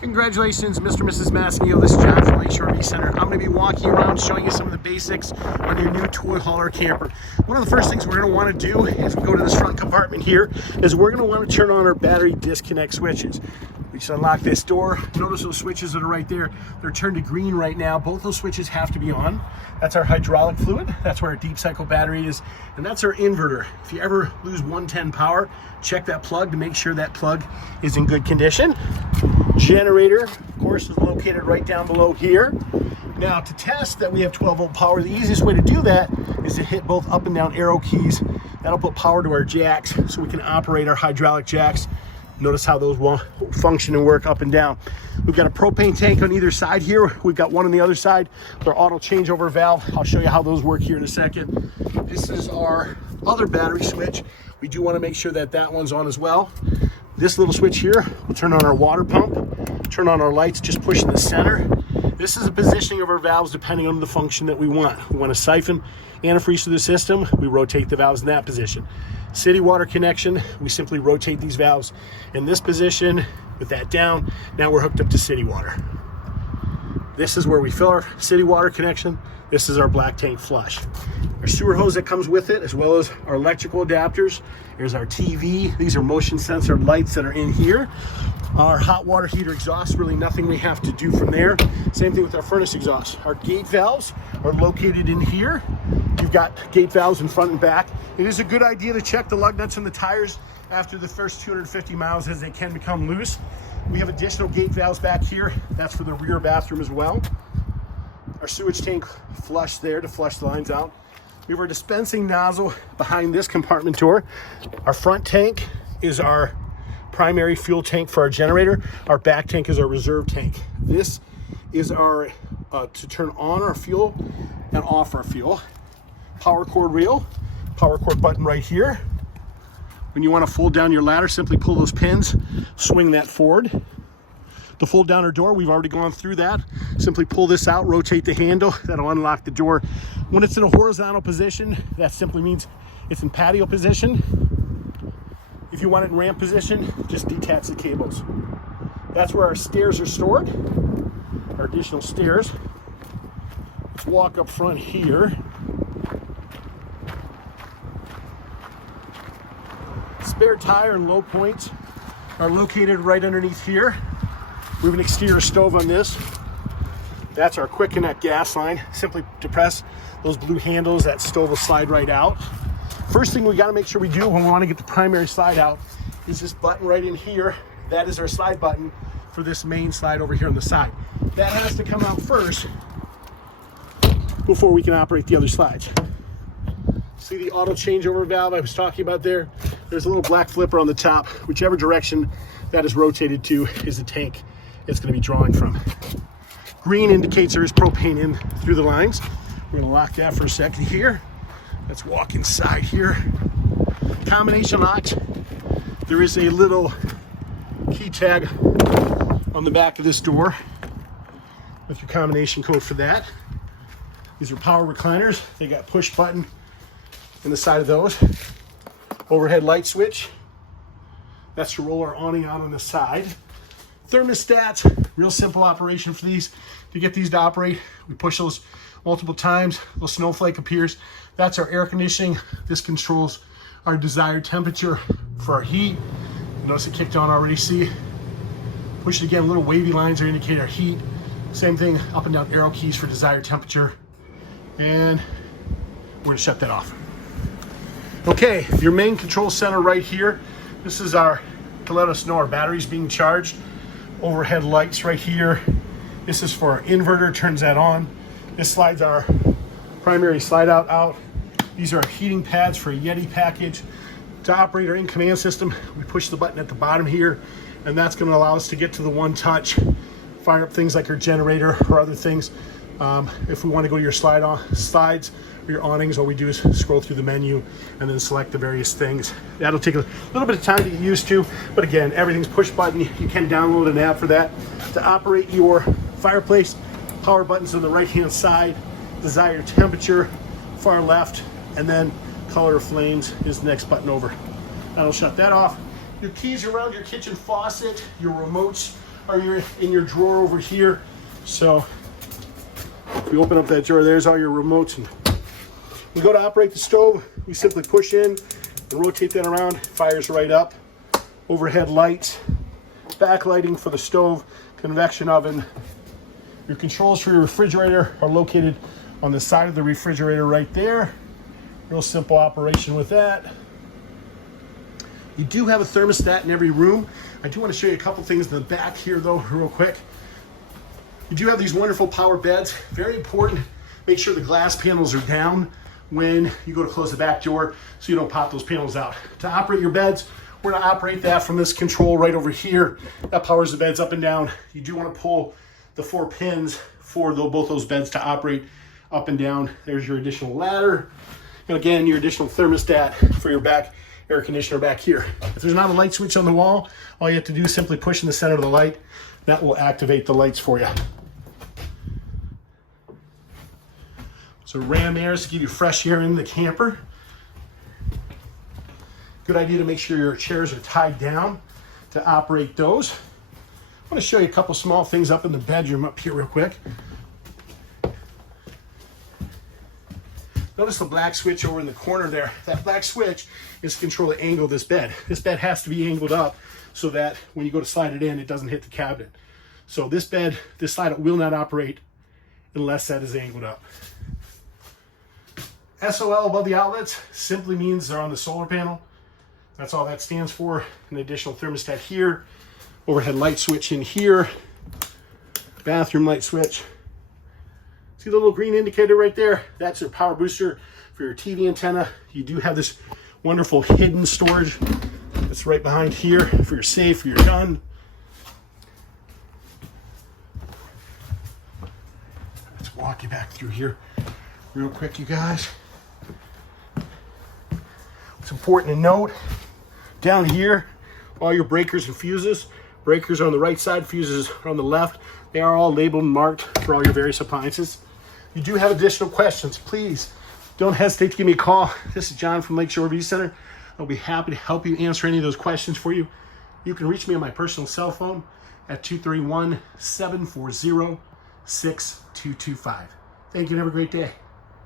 Congratulations, Mr. and Mrs. Massengill. This is John from Lakeshore RV Center. I'm going to be walking around showing you some of the basics on your new toy hauler camper. One of the first things we're going to want to do is go to this front compartment here is we're going to want to turn on our battery disconnect switches. We just unlock this door. Notice those switches that are right there. They're turned to green right now. Both those switches have to be on. That's our hydraulic fluid. That's where our deep cycle battery is. And that's our inverter. If you ever lose 110 power, check that plug to make sure that plug is in good condition. Generator, of course, is located right down below here. Now, to test that we have 12-volt power, the easiest way to do that is to hit both up and down arrow keys. That'll put power to our jacks so we can operate our hydraulic jacks. Notice how those will function and work up and down. We've got a propane tank on either side here. We've got one on the other side with our auto changeover valve. I'll show you how those work here in a second. This is our other battery switch. We do want to make sure that that one's on as well. This little switch here will turn on our water pump, turn on our lights, just push in the center. This is the positioning of our valves depending on the function that we want. We want a siphon antifreeze through the system, we rotate the valves in that position. City water connection, we simply rotate these valves in this position with that down. Now we're hooked up to city water. This is where we fill our city water connection. This is our black tank flush. Our sewer hose that comes with it, as well as our electrical adapters. Here's our TV. These are motion sensor lights that are in here. Our hot water heater exhaust, really nothing we have to do from there. Same thing with our furnace exhaust. Our gate valves are located in here. You've got gate valves in front and back. It is a good idea to check the lug nuts and the tires after the first 250 miles as they can become loose. We have additional gate valves back here. That's for the rear bathroom as well. Our sewage tank flush there to flush the lines out. We have our dispensing nozzle behind this compartment door. Our front tank is our primary fuel tank for our generator. Our back tank is our reserve tank. This is our to turn on our fuel and off our fuel. Power cord reel, power cord button right here. When you want to fold down your ladder, simply pull those pins, swing that forward. To fold down our door, we've already gone through that. Simply pull this out, rotate the handle, that'll unlock the door. When it's in a horizontal position, that simply means it's in patio position. If you want it in ramp position, just detach the cables. That's where our stairs are stored, our additional stairs. Let's walk up front here. Spare tire and low points are located right underneath here. We have an exterior stove on this. That's our quick connect gas line. Simply depress those blue handles, that stove will slide right out. First thing we gotta make sure we do when we wanna get the primary slide out is this button right in here. That is our slide button for this main slide over here on the side. That has to come out first before we can operate the other slides. See the auto changeover valve I was talking about there? There's a little black flipper on the top. Whichever direction that is rotated to is the tank it's going to be drawing from. Green indicates there is propane in through the lines. We're going to lock that for a second here. Let's walk inside here. Combination locks. There is a little key tag on the back of this door with your combination code for that. These are power recliners. They got push button in the side of those. Overhead light switch. That's to roll our awning out on the side. Thermostats, real simple operation for these. To get these to operate, we push those multiple times, a little snowflake appears. That's our air conditioning. This controls our desired temperature for our heat. Notice it kicked on already, see? Push it again, little wavy lines are indicate our heat. Same thing, up and down arrow keys for desired temperature. And we're gonna shut that off. Okay, your main control center right here. This is our, to let us know our battery's being charged. Overhead lights right here. This is for our inverter, turns that on. This slides our primary slide out. These are heating pads for a Yeti package. To operate our in-command system, we push the button at the bottom here, and that's gonna allow us to get to the one touch, fire up things like our generator or other things. If we want to go to your slides or your awnings, all we do is scroll through the menu and then select the various things. That'll take a little bit of time to get used to, but again, everything's push button. You can download an app for that. To operate your fireplace, power buttons on the right-hand side, desired temperature, far left, and then color of flames is the next button over. That'll shut that off. Your keys around your kitchen faucet, your remotes are in your drawer over here. So if you open up that drawer, there's all your remotes. And we go to operate the stove, you simply push in and rotate that around, it fires right up. Overhead lights, backlighting for the stove, convection oven. Your controls for your refrigerator are located on the side of the refrigerator right there. Real simple operation with that. You do have a thermostat in every room. I do want to show you a couple things in the back here though, real quick. You do have these wonderful power beds. Very important, make sure the glass panels are down when you go to close the back door so you don't pop those panels out. To operate your beds, we're gonna operate that from this control right over here. That powers the beds up and down. You do wanna pull the 4 pins for both those beds to operate up and down. There's your additional ladder. And again, your additional thermostat for your back air conditioner back here. If there's not a light switch on the wall, all you have to do is simply push in the center of the light. That will activate the lights for you. So ram airs to give you fresh air in the camper. Good idea to make sure your chairs are tied down to operate those. I want to show you a couple small things up in the bedroom up here real quick. Notice the black switch over in the corner there. That black switch is to control the angle of this bed. This bed has to be angled up so that when you go to slide it in, it doesn't hit the cabinet. So this bed, this side will not operate unless that is angled up. SOL above the outlets simply means they're on the solar panel. That's all that stands for. An additional thermostat here, overhead light switch in here, bathroom light switch. See the little green indicator right there? That's your power booster for your TV antenna. You do have this wonderful hidden storage that's right behind here for your safe, for your gun. Let's walk you back through here real quick, you guys. It's important to note, down here, all your breakers and fuses. Breakers are on the right side, fuses are on the left. They are all labeled and marked for all your various appliances. You do have additional questions, please don't hesitate to give me a call. This is John from Lakeshore Review Center. I'll be happy to help you answer any of those questions for you. You can reach me on my personal cell phone at 231-740-6225. Thank you and have a great day.